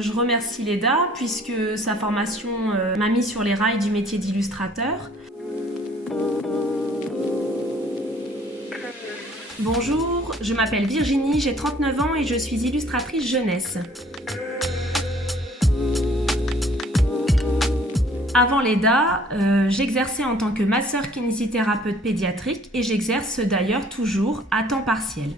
Je remercie Leda puisque sa formation m'a mis sur les rails du métier d'illustrateur. Bonjour, je m'appelle Virginie, j'ai 39 ans et je suis illustratrice jeunesse. Avant Leda, j'exerçais en tant que masseur kinésithérapeute pédiatrique et j'exerce d'ailleurs toujours à temps partiel.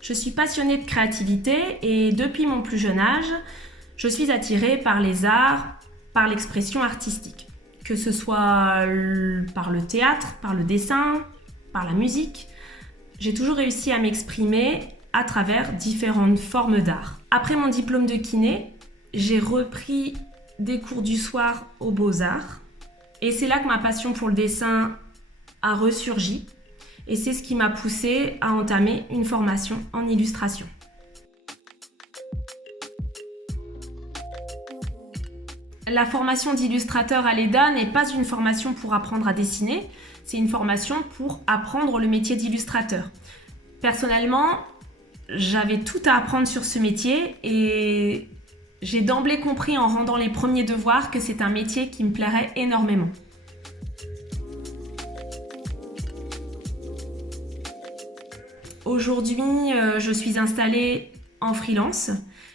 Je suis passionnée de créativité et depuis mon plus jeune âge, je suis attirée par les arts, par l'expression artistique. Que ce soit par le théâtre, par le dessin, par la musique, j'ai toujours réussi à m'exprimer à travers différentes formes d'art. Après mon diplôme de kiné, j'ai repris des cours du soir aux Beaux-Arts et c'est là que ma passion pour le dessin a ressurgi et c'est ce qui m'a poussée à entamer une formation en illustration. La formation d'illustrateur à Leda n'est pas une formation pour apprendre à dessiner, c'est une formation pour apprendre le métier d'illustrateur. Personnellement, j'avais tout à apprendre sur ce métier et j'ai d'emblée compris en rendant les premiers devoirs que c'est un métier qui me plairait énormément. Aujourd'hui, je suis installée en freelance.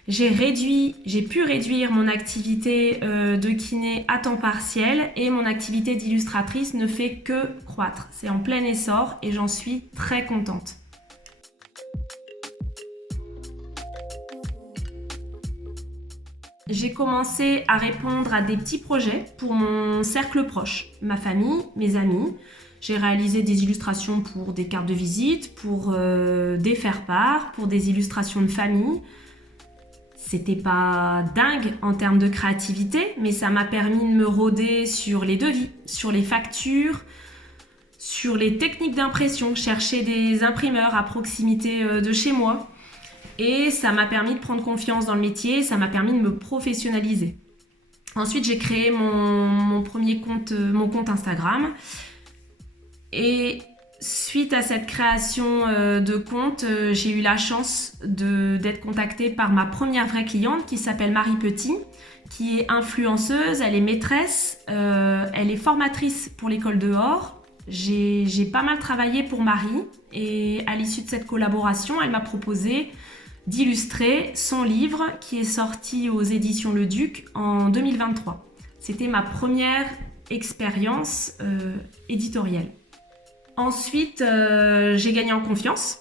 J'ai pu réduire mon activité de kiné à temps partiel et mon activité d'illustratrice ne fait que croître. C'est en plein essor et j'en suis très contente. J'ai commencé à répondre à des petits projets pour mon cercle proche, ma famille, mes amis. J'ai réalisé des illustrations pour des cartes de visite, pour des faire-part, pour des illustrations de famille. C'était pas dingue en termes de créativité, mais ça m'a permis de me rôder sur les devis, sur les factures, sur les techniques d'impression, chercher des imprimeurs à proximité de chez moi. Et ça m'a permis de prendre confiance dans le métier, ça m'a permis de me professionnaliser. Ensuite, j'ai créé mon premier compte, mon compte Instagram. Et suite à cette création de compte, j'ai eu la chance d'être contactée par ma première vraie cliente qui s'appelle Marie Petit, qui est influenceuse, elle est maîtresse, elle est formatrice pour l'école dehors. J'ai pas mal travaillé pour Marie et à l'issue de cette collaboration, elle m'a proposé d'illustrer son livre qui est sorti aux éditions Le Duc en 2023. C'était ma première expérience éditoriale. Ensuite, j'ai gagné en confiance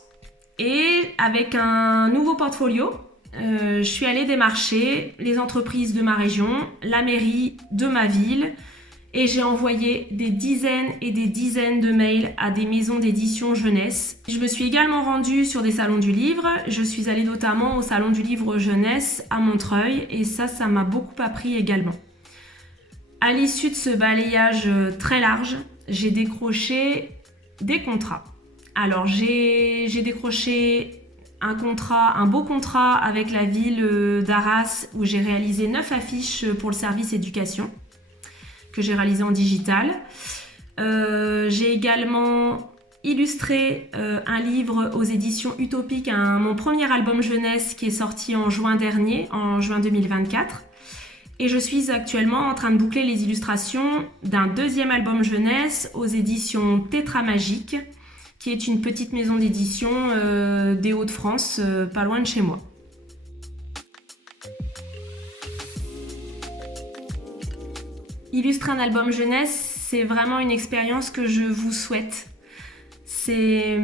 et avec un nouveau portfolio, je suis allée démarcher les entreprises de ma région, la mairie de ma ville et j'ai envoyé des dizaines et des dizaines de mails à des maisons d'édition jeunesse. Je me suis également rendue sur des salons du livre. Je suis allée notamment au salon du livre jeunesse à Montreuil et ça m'a beaucoup appris également. À l'issue de ce balayage très large, j'ai décroché des contrats. Alors j'ai décroché un beau contrat avec la ville d'Arras où j'ai réalisé 9 affiches pour le service éducation que j'ai réalisé en digital. J'ai également illustré un livre aux éditions Utopique, mon premier album jeunesse qui est sorti en juin dernier, en juin 2024. Et je suis actuellement en train de boucler les illustrations d'un deuxième album jeunesse aux éditions Tétramagique, qui est une petite maison d'édition des Hauts-de-France, pas loin de chez moi. Illustrer un album jeunesse, c'est vraiment une expérience que je vous souhaite. C'est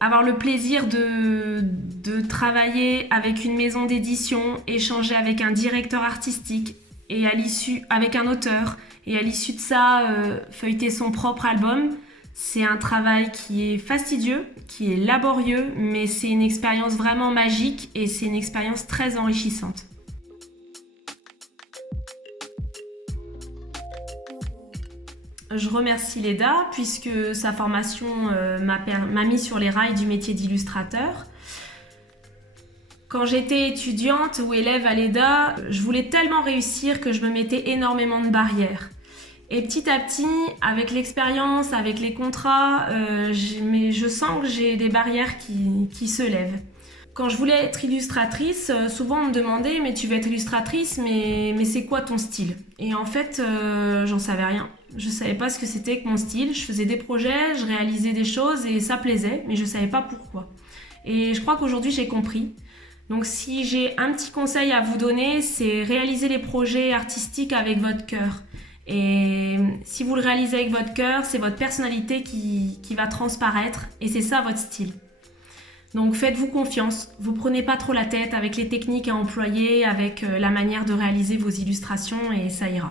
avoir le plaisir de travailler avec une maison d'édition, échanger avec un directeur artistique et à l'issue avec un auteur et à l'issue de ça feuilleter son propre album. C'est un travail qui est fastidieux, qui est laborieux, mais c'est une expérience vraiment magique et c'est une expérience très enrichissante. Je remercie Leda puisque sa formation m'a mis sur les rails du métier d'illustrateur. Quand j'étais étudiante ou élève à Leda, je voulais tellement réussir que je me mettais énormément de barrières. Et petit à petit, avec l'expérience, avec les contrats, je sens que j'ai des barrières qui se lèvent. Quand je voulais être illustratrice, souvent on me demandait mais tu veux être illustratrice, mais c'est quoi ton style? Et en fait, j'en savais rien. Je savais pas ce que c'était que mon style. Je faisais des projets, je réalisais des choses et ça plaisait, mais je savais pas pourquoi. Et je crois qu'aujourd'hui j'ai compris. Donc si j'ai un petit conseil à vous donner, c'est réaliser les projets artistiques avec votre cœur. Et si vous le réalisez avec votre cœur, c'est votre personnalité qui va transparaître et c'est ça votre style. Donc faites-vous confiance, vous prenez pas trop la tête avec les techniques à employer, avec la manière de réaliser vos illustrations et ça ira.